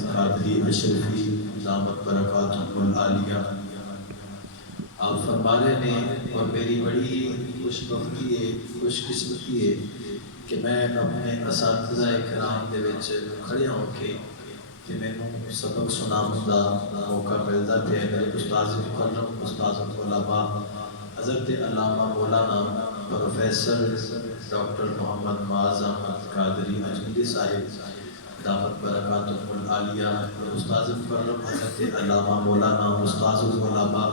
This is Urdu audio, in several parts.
صاحب قادری اشرفی دامت برکاتہ العالیہ، آپ فرما رہے ہیں اور میری بڑی خوش بختی ہے، خوش قسمتی ہے کہ میں اپنے اساتذہ کرام دے وچ کھڑے ہو کے کہ مینوں سبق سناؤں دا موقع ملدا پیا۔ میرے استاد مکرم استاد علماء حضرت علامہ مولانا پروفیسر ڈاکٹر محمد معاذ احمد قادری اجمیری صاحب دعوت برکاتہ العالیہ اور استاد مکرم حضرت علامہ مولانا استاد العلماء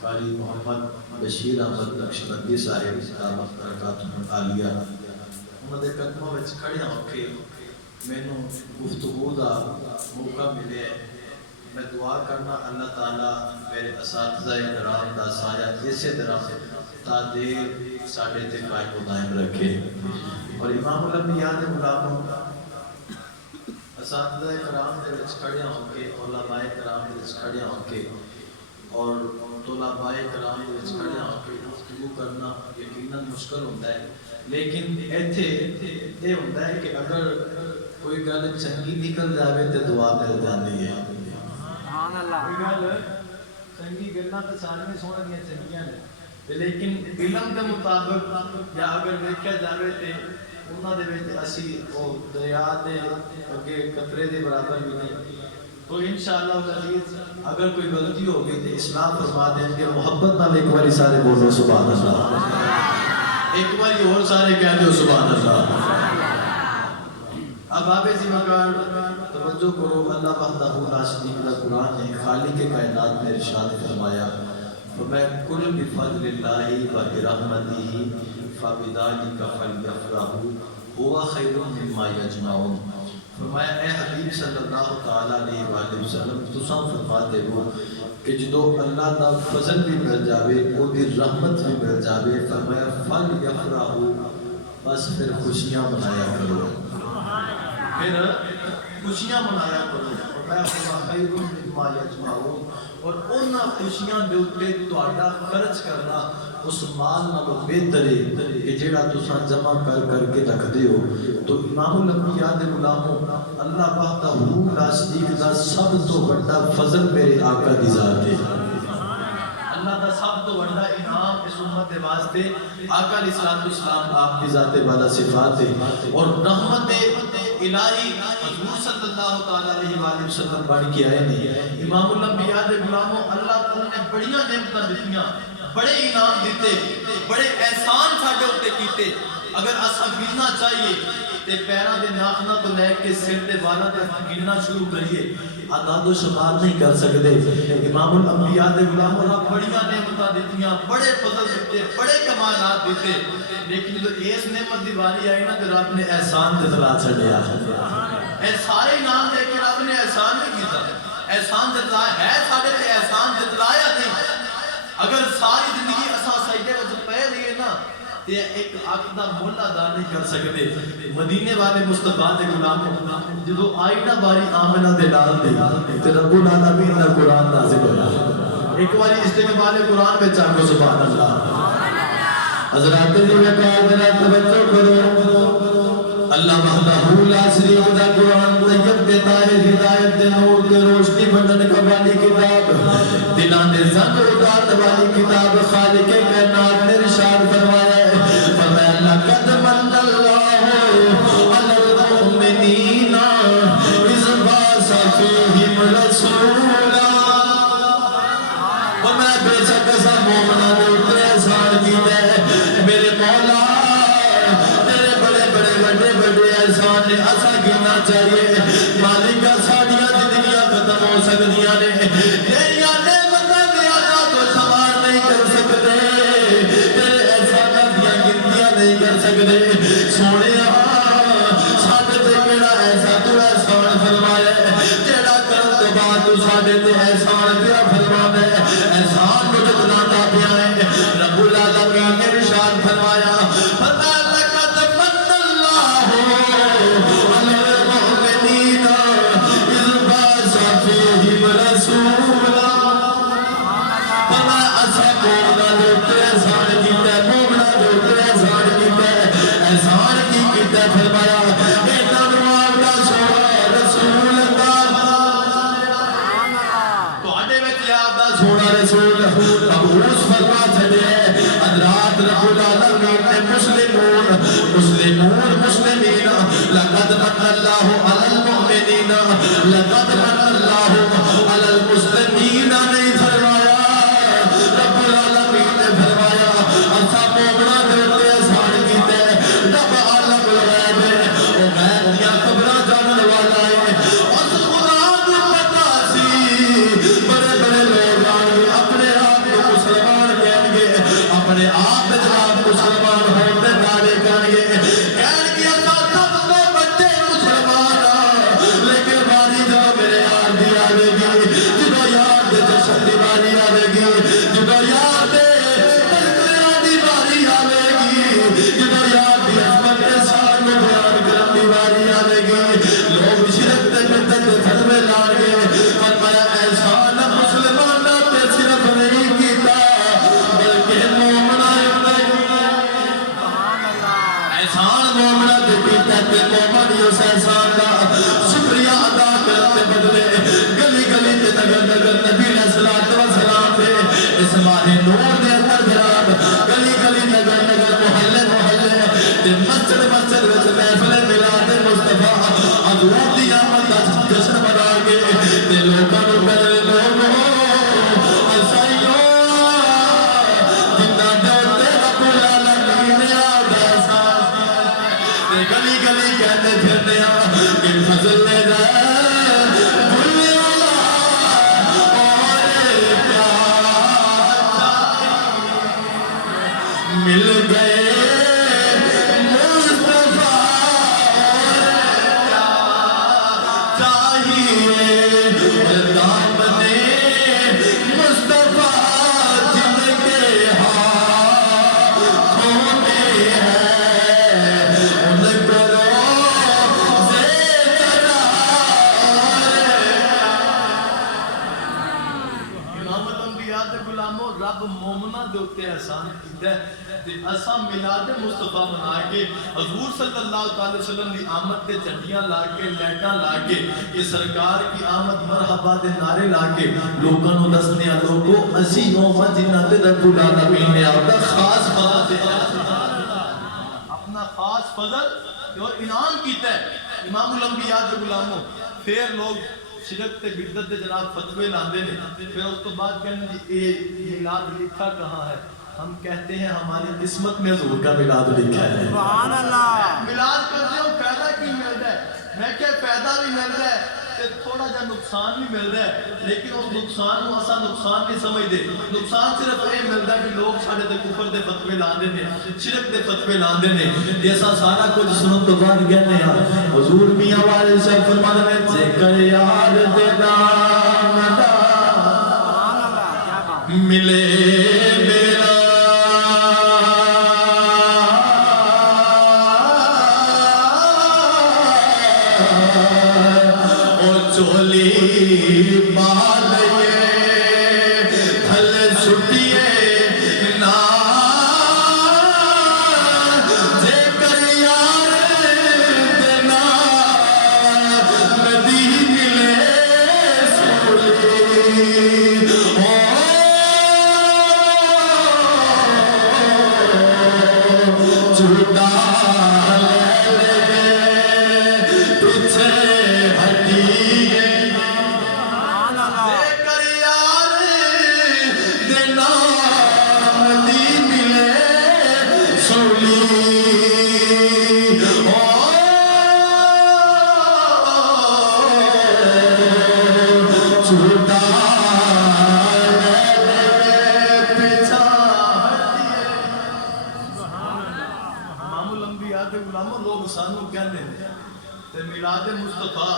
قاری محمد بشیر احمد نقشبندی صاحب دعوت برکاتہ العالیہ، انہوں نے قدموں وچ کھڑے ہو کے مینوں گفتگو دا موقع ملے۔ میں دعا کرنا اللہ تعالیٰ میرے اساتذہ کرام دا سایہ اسی طرح تا دیر ساڑھے تے قائم و دائم رکھے۔ اور امام الانبیاء دے غلاموں اساتذہ کرام دے وچ کھڑے ہو کے، علماء کرام دے وچ کھڑے ہو کے اور طلباء کرام دے وچ کھڑے ہو کے گفتگو کرنا یقیناً مشکل ہوتا ہے، لیکن ایتھے یہ ہوتا ہے کہ اگر کوئی گل چنگی نکل جاوے تے دعا مل جاتی ہے۔ سبحان اللہ۔ کوئی گل چنگی گلاں تے ساریاں سونیاں چنگیاں نے، لیکن علم دے مطابق یا اگر دیکھا جاوے تے انہاں دے وچ اسی او دریا دے اگے قطرے دے برابر بھی نہیں۔ تو انشاءاللہ العزیز اگر کوئی غلطی ہو گئی تو اصلاح فرما دیں گے۔ محبت نال ایک باری سارے بولو سبحان اللہ، ایک باری اور سارے کہہ دو سبحان اللہ۔ اب آپ اسی مقام توجہ کرو، اللہ وحدہ لا شریک لہ قرآن نے خالق کائنات میں ارشاد فرمایا، فرمایا کل بفضل اللہ وبرحمتہ فبذلک فلیفرحوا ھو خیر مما یجمعون۔ فرمایا اے حبیب صلی اللہ تعالیٰ علیہ وآلہ وسلم تساں فرماتے ہو کہ جدو اللہ دا فضل بھی مل جاوے، وہ دی رحمت بھی مل جاوے، فرمایا فلیفرحوا، بس پھر خوشیاں منایا کرو، پھر خوشیاں منایا کرو۔ فرمایا ھو خیر مما یجمعون، اور انہاں خوشیاں دے اوپر تہاڈا خرچ کرنا اس مال نالوں بہتر ہے کہ جیڑا تساں جمع کر کر کے رکھ دیو۔ تو امام الانبیاء دے غلاموں، اللہ وحدہ لا شریک دا سب تو بڑا فضل میرے آقا دی ذات ہے۔ اللہ دا سب تو بڑا انعام اس امت دے واسطے آقا علیہ السلام آپ کی ذات والا صفات ہے، اور رحمت الہی حضور صلی اللہ تعالیٰ علیہ وآلہ وسلم بن کے آئے نہیں۔ امام الانبیاء دے غلاموں، اللہ تعالیٰ نے بڑیاں نعمتاں دتیاں، بڑے انعام دیتے، بڑے احسان ساڈے اوتے کیتے۔ اگر اساں گننا چاہیے تے پیراں دے ناخناں تو لے کے سر دے والاں تک گننا شروع کریے، اعداد و شمار نہیں کر سکتے۔ امام الانبیاء دے غلاموں نے بڑیاں نعمتاں دتیاں، بڑے فضل دیتے، بڑے کمالات دیتے، لیکن جو اس نعمت دی باری آئی نا تے رب نے احسان جتلا چھڈیا۔ اے سارے انعام دے کے رب نے احسان نہیں کیتا، احسان جتلایا ہے ساڈے تے، احسان جتلایا نہیں۔ اگر ساری زندگی اساں سجدے وچ پے رہیے نا تے ایک حق دا مول ادا نہیں کر سکتے۔ مدینے والے مصطفیٰ دے غلام جدو آئی نا باری آمنہ دے نال دی تے رب العالمین دا قرآن نازل ہویا۔ ایک باری استقبال قرآن میں چاہو سبحان اللہ۔ حضرات دی وقار ذرا توجہ کرو، اللہ وحدہ لا شریک دا قرآن طیب دیتا ہے، ہدایت دے نور دے روشنی بندن کا والی کتاب، دلان دے زنگ اٹھات والی کتاب، خالق کائنات نے ارشاد فرمایا ہے، فرمایا لقد من اللہ علی المؤمنین اذ بعث فیہم رسولا۔ اور میں بے شک ایسا مومنہ دے اتنے احسان کیتا ہے میرے مولا، تیرے بڑے بڑے بڑے بڑے احسان نے اسا گننا چاہیے۔ مالکہ ساڑیاں زندگیاں ختم ہو سکتیاں نے، تیریاں نعمتاں دیا جا تو شمار نہیں کر سکتے، تیرے احسانات دیا گنتیاں نہیں کر سکتے۔ سونے ساڑھے تے کیڑا ایسا تو احسان فرمایا ہے، جیڑا کرن تو بعد تو ساڑھے تے احسان پیا فرمایا ہے، احسان کو جتلاتا پیا ہے۔ رب العالمین نے ارشاد فرمایا، فرمایا لقد من اللہ علی المؤمنین اذ بعث فیہم العالمین نے مسلمون مسلمین لقد من اللہ علی المؤمنین لقد من اللہ علی المسلمین نہیں فرمایا رب العالمین نے فرمایا اسا مومناں دے اوتے احسان کیتا ہے رب عالم الغیب او غیب دیاں خبراں جانن والا ہے اس خدا دی پتہ سی بڑے بڑے لوگ اپنے آپ کو مسلمان کہیں گے اپنے آپ جناب مسلمان ہوتے نعرے کریں گے کہن گے اسا سب تو بچے مسلمان لیکن باری جب میرے یار دی آوے گی جدو یار دے جشن دی باری آوے گی جدو یار دے تذکرہ دی باری آوے گی جدو یار دی عظمت کے ساتھ میں بیان کرن دی باری آوے گی لوگ شرک تے بدعت تے فتوے لاڑ گے فرمایا احسان مسلماناں تے صرف نہیں کیتا بلکہ مومناں احسان مومناں تے کیتا تے مومن اس احسان دا شکریہ ادا کرتے بدلے گلی گلی تے نگر نگر نبی علیہ الصلوۃ والسلام تے اس ماہ نور دے اندر جناب گلی گلی نگر نگر محلے محلے تے مسجد مسجد وچ محفل میلاد مصطفیٰ حضور دی آمد دا جشن منا کے تے لوکاں نوں کہندے لوگو اسائیو جنہاں دے اوتے رب العالمین دا احسان تے گلی گلی کہندے پھرنے کہ فضل نے مل گئے مصطفیٰ چاہیے دامن مصطفیٰ جن کے ہاتھوں میں ہے ان کو روزے چڑھا امام الانبیاء تے غلاموں رب مومناں دے اوتے احسان کیتا ہے تے اساں میلاد مصطفیٰ منا کے حضور صلی اللہ علیہ وسلم دی آمد تے جھنڈیاں لا کے لائٹاں لا کے کہ سرکار کی آمد مرحبا دے نعرے لا کے لوگاں نوں دسنے آ لوگو اسی نوواں جنہاں تے رب العالمین نے اپنا خاص فضل اپنا خاص فضل اور انعام کیتا ہے امام الانبیاء دے غلاموں پھر لوگ شرک تے بدعت دے جناب فتوے لاندے نے پھر اس تو بعد کہنے یہ میلاد لکھا کہاں ہے ہم کہتے ہیں ہماری قسمت میں حضور کا میلاد لکھا ہے سبحان اللہ میلاد کرتے ہو فائدہ کی مل رہا ہے میں کہ فائدہ بھی مل رہا ہے تے تھوڑا جا نقصان بھی مل رہا ہے لیکن اس نقصان کو اسا نقصان نہیں سمجھ دے نقصان صرف یہ ملتا ہے کہ لوگ ساڈے تے کفر دے فتوے لاندے نے شرک دے فتوے لاندے نے جیسا سارا کچھ سنن تو بعد کہنے ہیں حضور میاں والے صاحب فرماتے ہیں ذکر یار دے نام دا ملے میرا چولی پالے تھل چھٹیے نا جے کر یار دینا ندی ملے سولی جھوٹا میلاد مصطفیٰ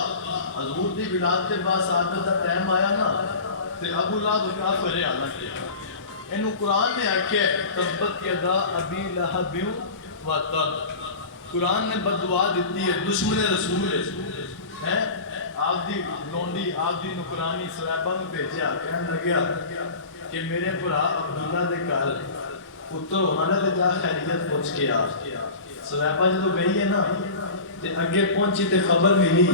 حضور دی میلاد کے بعد سعادت کا ٹائم آیا نا تے ابو لہب کافر ہے حالانکہ اینو قرآن نے آکھیا تبت یدا ابی لہب و تب قرآن نے بددعا دیتی ہے دشمن رسول ہے آپ دی لونڈی آپ دی نکرانی صحابہ نے بھیجا کہنے لگیا کہ میرے بھرا عبداللہ دے گھر پتر ہونا تے جا خیریت پوچھ کے آ صحابہ جدو گئی ہے نا تے اگے پہنچی تے خبر ملی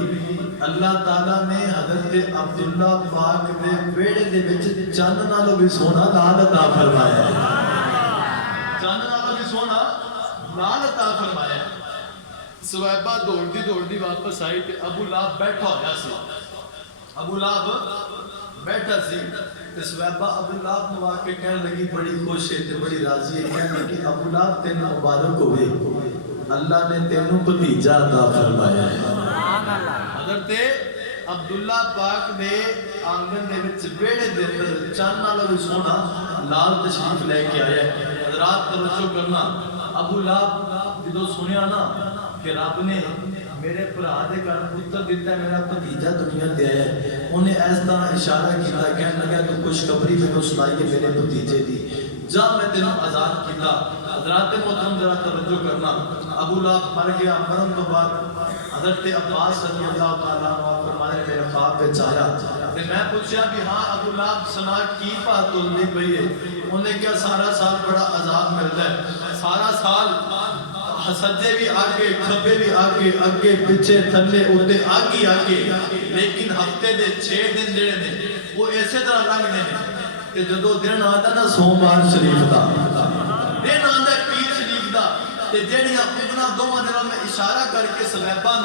اللہ تعالیٰ نے حضرت عبداللہ پاک دے بیڑے دے وچ چند نالوں بھی سونا لال عطا فرمایا ہے چاند نالوں بھی سونا لال عطا فرمایا. سویبہ دوڑدی واپس آئی تے ابو لہب بیٹھا ہویا سی. ابو لہب بیٹھا سی تے سویبہ ابو لہب نو آ کے کہنے لگی بڑی خوش ہے تے بڑی راضی ہے, کہنے لگی ابو لہب تینوں مبارک ہوئے, اللہ نے تینوں بھتیجا عطا فرمایا ہے. حضرت عبداللہ پاک نے آنگن دے وچ بیڑے دے اندر چاند نالوں بھی سونا لال تشریف لے کے آیا ہے. حضرات توجہ کرنا, ابو لہب جدو سنیا نا کہ رب نے میرے بھرا دے گھر پتر دیتا ہے, میرا بھتیجا دنیا تے آیا ہے, انہیں اس طرح اشارہ کیتا, کہنے لگا تو خوشخبری میں تو سنائیے میرے بھتیجے دی, جا میں تینوں آزاد کیتا. حضرات محترم ذرا توجہ کرنا, ابو لہب مر گیا. مرن تو بعد حضرت عباس رضی اللہ تعالیٰ عنہ فرمانے میرے خواب وچ آیا تے میں پوچھا بھی ہاں ابو لہب سنا کی بات تلدی پئی ہے. انہیں کیا سارا سال بڑا عذاب ملتا ہے, سارا سال سجے بھی آگے کھبے بھی آگے اگے پیچھے تھلے اوتے آگے آگے, لیکن ہفتے دے 6 دن جڑے نے وہ ایسے طرح لنگنے نے کہ جدو دن آتا نا سوموار شریف دا, دن آتا ہے پیر شریف دا, تے جڑیاں اتنا دوواں دنوں میں اشارہ کر کے سویبہ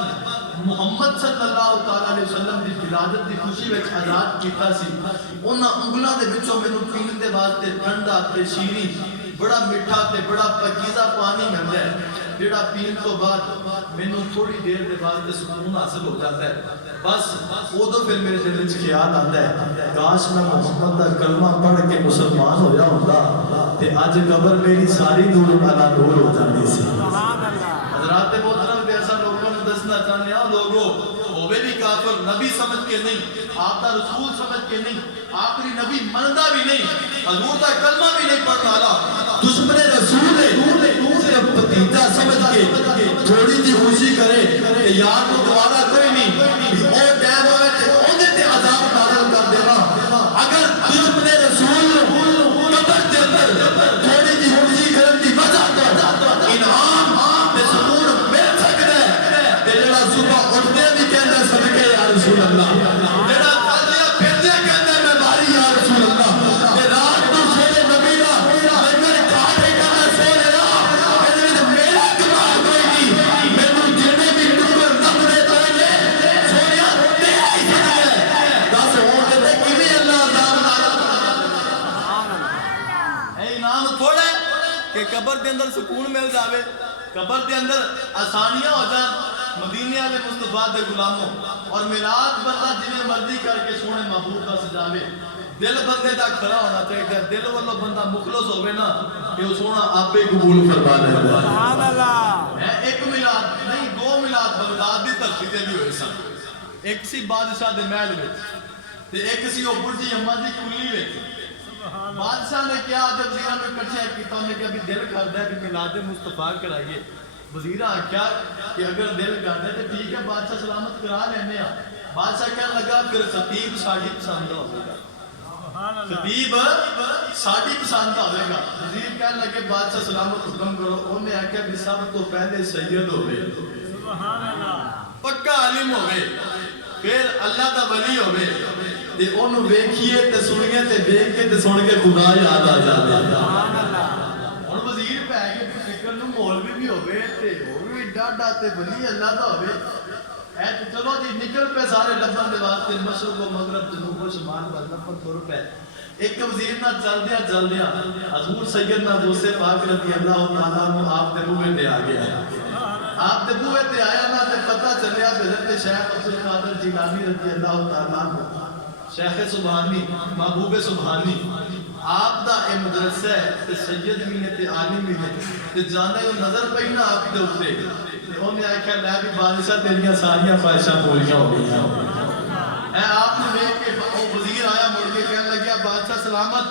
محمد صلی اللہ تعالیٰ علیہ وسلم دی ولادت دی خوشی وچ آزاد کیتا سی, انہاں انگلاں دے وچوں مینوں پین دے واسطے ٹھنڈا تے شیریں بڑا میٹھا تے بڑا پاکیزہ پانی ملدا ہے, جڑا پین تو بعد مینوں تھوڑی دیر دے بعد سکون حاصل ہو جاتا ہے. بس ادو پھر میرے دل وچ خیال آتا ہے کاش میں محمد دا کلمہ پڑھ کے مسلمان ہویا ہوندا تے اج قبر میری ساری نور والا نور ہو جاندی سی. حضرات محترم ایسا لوگوں نے دسنا چاہتے ہیں لوگوں ہوئے بھی کافر نبی سمجھ کے نہیں, آپ دا رسول سمجھ کے نہیں, آخری نبی مندہ بھی نہیں, حضور دا کلمہ بھی نہیں پڑھنا والا, دشمن رسول ہے صرف بھتیجا سمجھ کے تھوڑی جی خوشی کرے کہ یار کو دوبارہ کوئی نہیں اور ٹائم ہوئے تے اوندے تے عذاب نازل کر دینا. اگر دشمن رسول قبر دے اندر تھوڑی جی خوشی کرن دی وجہ تو انعام تے سکون مل سکدا ہے تے جڑا صبح اٹھدے بھی کہندا صدقے یا رسول اللہ, جڑا کھادیا پھردیا کہندا میں باری یا رسول اللہ, تے رات نو سونے نبی دا لنگر کھا کے کہندا سونے دا اے میرا گناہ کوئی نہیں, مینوں جڑے بھی ٹکر نبرے تو نے سونیا تیرا ہی صدقہ ہے. دس ہون تے کیویں اللہ عذاب نازل اے انعام تھوڑا ہے کہ قبر دے اندر سکون مل جاوے, قبر دے اندر آسانیاں ہو جان مدینے والے مصطفیٰ دے غلاموں, اور میلاد بندہ جنہیں مرضی کر کے سونے محبوب کا سجاوے, دل بندے دا کھڑا ہونا چاہیے, دل والوں بندہ مخلص ہوئے نا کہ وہ سونا آپ ہی قبول فرما لیتا ہے. سبحان اللہ. ایک میلاد نہیں 2 میلاد بغداد دی دھرتی تے بھی ہوئے سن, ایک سی بادشاہ دے محل وچ تے ایک سی او برج یما دی کلی وچ. بادشاہ نے کیا جب وزیراں نے اکٹھے کیتا, انہوں نے کہا بھی دل کردا ہے کہ میلاد مصطفیٰ کرائیے. وزیرہ آکھیا کہ اگر دل کردا ہے تو ٹھیک ہے بادشاہ سلامت کرا لینے ہیں. بادشاہ کہنے لگا پھر خطیب ساڈی پسند دا ہوے گا, خطیب ساڈی پسند دا ہوے گا. وزیر کہنے لگے بادشاہ سلامت حکم کرو. انہوں نے آکھیا بھی سب تو پہلے سید ہوے, سبحان اللہ, پکا عالم ہوے, پھر اللہ دا ولی ہوے تے اونوں ویکھیے تے سنیے تے ویکھ کے تے سن کے خدا یاد آ جاوے. سبحان اللہ. ہن وزیر پہ کے فکر نو مولوی بھی ہوے تے ہور بھی ڈاڈا تے ولی اللہ دا ہوے. اے چلو جی نکل پہ سارے لبن دے واسطے مشرق و مغرب جنوب و شمال ول لبن تر پہ. ایک وزیر نہ چلدیا حضور سیدنا غوث پاک رضی اللہ تعالیٰ عنہ آپ دے بوئے تے آ گیا. آپ دے بوئے تے آیا نا تے پتہ چلیا حضرت شیخ عبد القادر جیلانی رضی اللہ تعالیٰ عنہ شیخ سبحانی محبوب سبحانی آپ دا اے مدرسہ ہے تے سید بھی نے تے عالم بھی نے تے جانے نظر پئی نا آپ دے اوتے تے انہوں نے آکھیا میں بھی بادشاہ تیریاں ساریاں خواہشاں پوریاں ہو گئیاں. اے آپ نے ویکھ کے وہ وزیر آیا مڑ کے کہنے لگا بادشاہ سلامت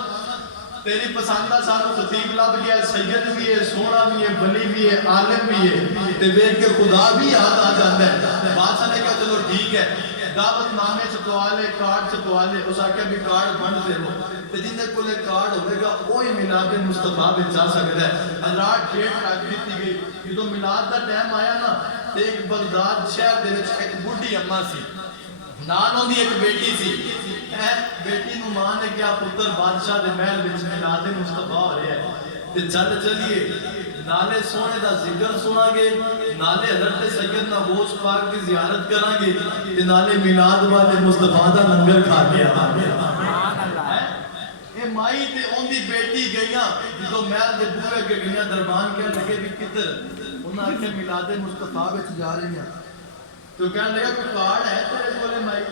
تیری پسندہ سانو خطیب لب گیا, سید بھی ہے, سونا بھی ہے, ولی بھی ہے, عالم بھی ہے, تے ویکھ کے خدا بھی یاد آ جاتا ہے. بادشاہ نے کہا چلو ٹھیک ہے دعوت نامے چھپوا لے, کارڈ چھپوا لے. اس آکھیا بھی کارڈ بند دے لو تے جندے کولے کارڈ ہوے گا وہی میلاد مصطفیٰ وچ جا سکدا ہے. حضرات ڈیٹ رکھ دتی گئی. جدوں میلاد دا ٹائم آیا نا تے ایک بغداد شہر دے وچ ایک بڈھی اماں سی, نال اون دی ایک بیٹی سی. بیٹی نو ماں نے کیا پتر بادشاہ دے محل وچ میلاد مصطفیٰ ہو رہا ہے, تے چل چلیے نالے سونے دا ذکر سنا گے، نالے حضرت سیدنا غوث پاک کی زیارت کریں گے، تے نالے میلاد والے مصطفیٰ دا لنگر کھا کے آواں گے۔ اے مائی تے اون دی بیٹی گئیاں جو محل دے بوئے کے گئیاں دربان کہنے لگے بھی کدھر، انہاں آکھیا میلاد مصطفیٰ وچ جا رہی ہیں۔ تو کہنے لگا کوئی کارڈ ہے تیرے کولے مائی؟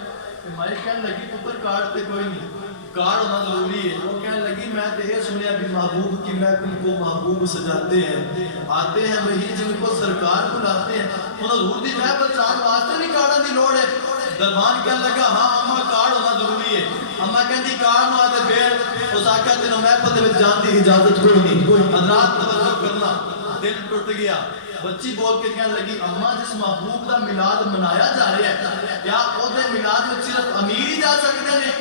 مائی کہنے لگی پتر کارڈ تے کوئی نہیں، کارڈ ہونا ضروری ہے۔ وہ کہنے لگی میں تے یہ سنیا بھی محبوب کی محفل کو محبوب سجاتے ہیں، آتے ہیں وہی جن کو سرکار بلاتے ہیں، انہوں حضور دی محفل چاند واسطے بھی کارڈاں دی لوڑ ہے۔ دربان کہنے لگا ہاں اماں کارڈ ہونا ضروری ہے۔ اماں کہندی کارڈ نو آتے پھر اس آقا تینوں محفل دے وچ جان دی اجازت کوئی نہیں۔ حضرات توجہ کرنا، دل ٹوٹ گیا۔ بچی بول کے کہنے لگی اماں جس محبوب دا میلاد منایا جا رہا ہے کیا او دے میلاد میں صرف امیر ہی جا سکتے ہیں،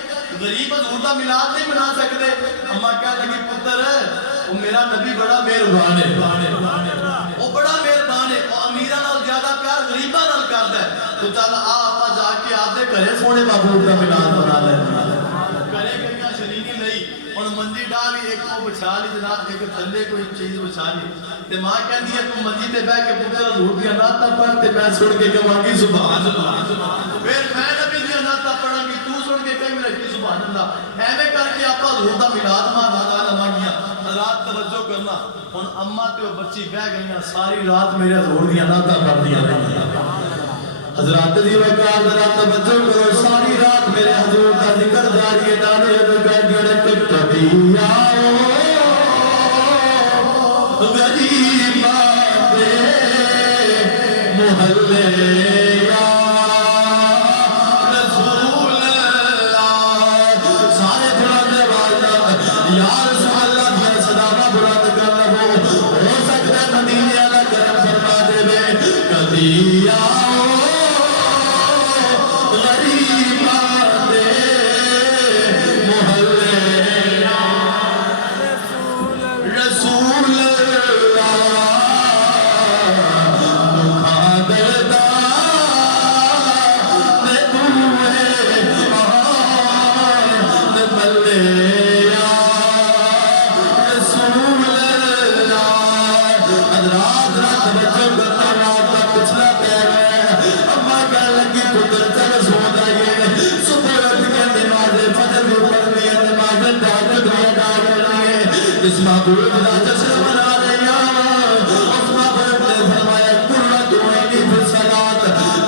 غریب حضور دا میلاد نہیں منا سکتے؟ اماں کہنے لگی پتر وہ میرا نبی بڑا مہربان ہے، وہ بڑا مہربان ہے، وہ امیراں نال زیادہ پیار غریباں نال کردا ہے۔ تو چل آ اپا جا کے آپ دے گھرے سونے محبوب دا میلاد منا لے۔ کرے گئیاں شریکی نہیں، ہن منجی ڈالی ایک کو بچھا لی جناب، ایک تھلے کوئی چیز بچھا لی تے ماں کہندی ہے تو منجی تے بیٹھ کے پتر حضور دی نعتاں پڑھ تے میں سن کے کہاں گی سبحان اللہ، پھر میں نبی دی نعتاں پڑھاں گی تو سن کے کہیں رکھی سبحان اللہ، ایویں کر کے آپا حضور دا میلاد منا لواں گیاں۔ حضرات توجہ کرنا، ہن اماں تے بچی بیٹھ گئیاں ساری رات میرے حضور دی نعتاں پڑھدیاں رہیاں۔ حضرات دی وقار ذرا توجہ کرو، ساری رات میرے حضور کا ذکر جاری ہے، نالے کہندیاں نے کہ کبھی آؤ غریباں دے محلے یا رسول اللہ، سارے بلند آواز یا رسول اللہ پھر صداواں بلند کر لو، ہو سکتا ہے مدینے والا کرم فرما دے وے۔ کبھی آؤ غریباں دے محلے یا رسول اس محبوب دا جشن منا رہے ہیں۔ اس محبوب نے فرمایا قرۃ عینی فی الصلاۃ،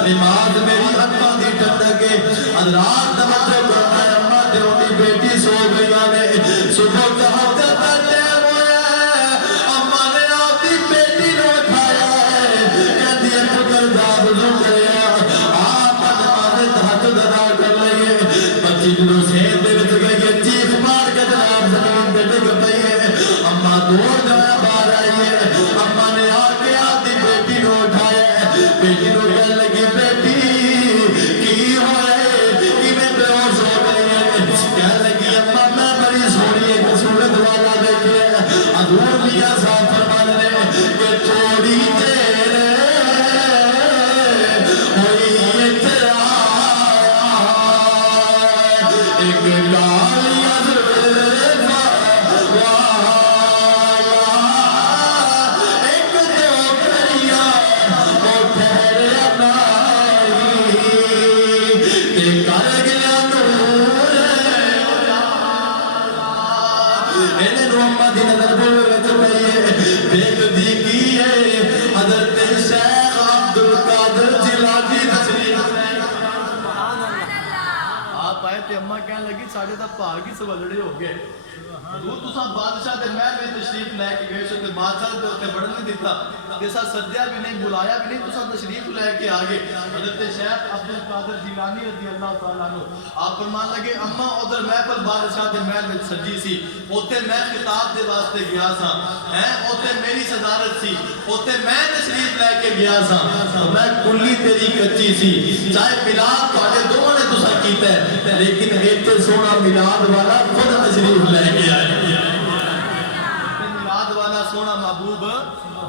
نماز میری آنکھوں دی ٹھنڈک ہے۔ حضرات توجہ کرنا، اماں تے اونی بیٹی سو گئیاں نے، صبح تہجد دا ٹائم ہویا ہے، اماں نے آپ دی بیٹی نو اٹھایا ہے، کہندی ہے پتر جا وضو کریا، آپ نماز تہجد ادا کر لئیے۔ بچی جدوں سین دے وچ گئی ہے، چیخ مار کے جناب زمین تے ڈگ پئی ہے، اماں دوڑ جایا باہر آئی ہے، اماں نے آ کے آدھی بیٹی نو اٹھایا، بیٹی نو کہنے لگی بیٹی کی ہوئے کہ میں بے ہوش ہو گئی ہے؟ کہنے لگی اماں میں بڑی سونی ایک صورت والا بیٹی ہے، حضور میاں صاحب فرمانے نے کہ تھوڑی دیر ہوئی اترا ایک لالی اماں کہنے لگی ساڑھے دا پاک ہی سوالڑے ہو گئے، حضور تساں بادشاہ دے محل میں تشریف لے کے گئے سو تے بادشاہ دے اوتے بڑھن نہیں دیتا، جیسا سدیا بھی نہیں بلایا بھی نہیں، تساں تشریف لے کے آگے۔ حضرت شیخ عبد القادر جیلانی رضی اللہ تعالیٰ عنہ آپ فرمان لگے اماں ادھر محفل بادشاہ دے محل میں سجی سی، اوتے میں خطاب دے واسطے گیا سا، اوتے میری صدارت سی، اوتے میں تشریف لے کے گیا سا، میں کلی تیری کچی سی، چاہے میلاد تواڈے دوواں نے تساں کیتا ہے، لیکن ایتھے سونا میلاد والا خود تشریف لے کے آئے، میلاد والا سونا محبوب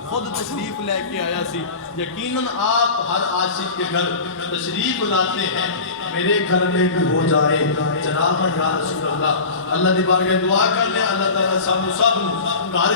خود تشریف لے کے آیا سی۔ یقیناً آپ ہر عاشق کے گھر تشریف لاتے ہیں، میرے گھر میں بھی ہو جائے جناب یا رسول اللہ۔ اللہ دی بارگاہ دعا کر لیں، اللہ تعالیٰ سب گھر